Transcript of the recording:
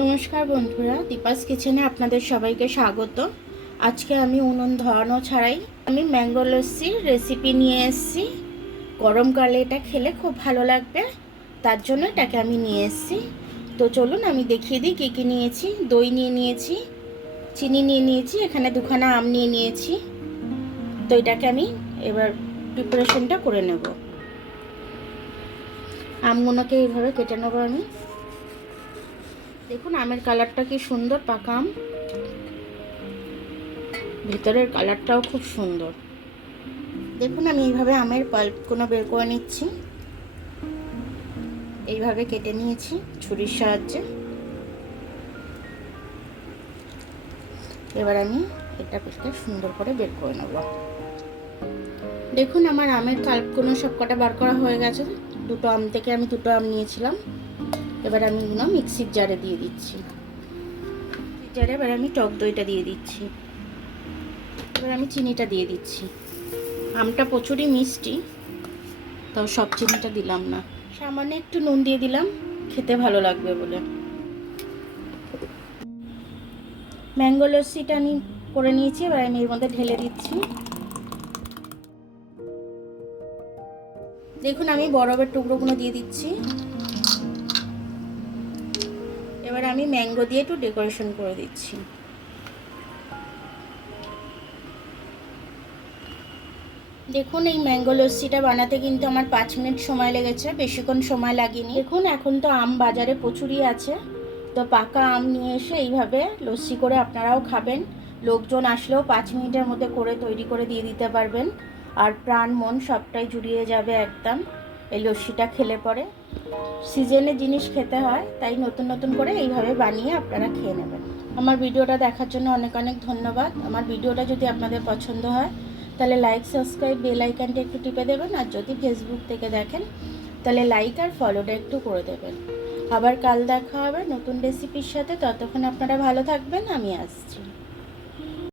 নমস্কার বন্ধুরা, দীপাস কিচেনে আপনাদের সবাইকে স্বাগত। আজকে আমি উনুন ধরানো ছাড়াই আমি ম্যাঙ্গো লস্যির রেসিপি নিয়ে এসেছি। গরমকালে এটা খেলে খুব ভালো লাগবে, তার জন্য এটাকে আমি নিয়ে এসেছি। তো চলুন আমি দেখিয়ে দিই কী কী নিয়েছি। দই নিয়ে নিয়েছি, চিনি নিয়ে নিয়েছি, এখানে দুখানা আম নিয়ে নিয়েছি। তো এটাকে আমি এবার প্রিপারেশনটা করে নেব। আমগুলোকে এইভাবে কেটে নেবো আমি। দেখুন আমের কালারটা কি সুন্দর, পাকা আম, ভিতরের কালারটাও খুব সুন্দর। দেখুন আমি এইভাবে আমের পাল্পগুলো বের করে নিচ্ছি, এইভাবে কেটে নিয়েছি ছুরির সাহায্যে। এবার আমি এটা পেটকে সুন্দর করে বের করে নেব। দেখুন আমার আমের কাল্পগুলো সব কটা বার করা হয়ে গেছে। দুটো আম থেকে আমি দুটো আম নিয়েছিলাম। এবার আমি এগুলো মিক্সির জারে দিয়ে দিচ্ছি। মিক্সির জারে এবার আমি টক দইটা দিয়ে দিচ্ছি। এবার আমি চিনিটা দিয়ে দিচ্ছি। আমটা প্রচুরই মিষ্টি, তাও সব চিনিটা দিলাম না, সামান্য একটু নুন দিয়ে দিলাম, খেতে ভালো লাগবে বলে। ম্যাঙ্গো লস্যিটা আমি করে নিয়েছি, এবার আমি এর মধ্যে ঢেলে দিচ্ছি। দেখুন আমি বরফের টুকরোগুলো দিয়ে দিচ্ছি। এবার আমি ম্যাঙ্গো দিয়ে একটু ডেকোরেশন করে দিচ্ছি। দেখুন এই ম্যাঙ্গো লস্যিটা বানাতে কিন্তু আমার 5 মিনিট সময় লেগেছে, বেশিক্ষণ সময় লাগেনি। দেখুন এখন তো আম বাজারে প্রচুরই আছে, তো পাকা আম নিয়ে এসে এইভাবে লস্যি করে আপনারাও খাবেন। লোকজন আসলেও 5 মিনিটের মধ্যে করে তৈরি করে দিয়ে দিতে পারবেন, আর প্রাণ মন সবটাই জুড়িয়ে যাবে একদম এই লস্যিটা খেলে পরে। সিজনে জিনিস খেতে হয়, তাই নতুন নতুন করে এইভাবে বানিয়ে আপনারা খেয়ে নেবেন। আমার ভিডিওটা দেখার জন্য অনেক অনেক ধন্যবাদ। আমার ভিডিওটা যদি আপনাদের পছন্দ হয় তাহলে লাইক, সাবস্ক্রাইব, বেল আইকনটা একটু টিপে দেবেন। আর যদি ফেসবুক থেকে দেখেন তাহলে লাইক আর ফলোটা একটু করে দেবেন। আবার কাল দেখা হবে নতুন রেসিপির সাথে। ততক্ষণ আপনারা ভালো থাকবেন, আমি আসছি।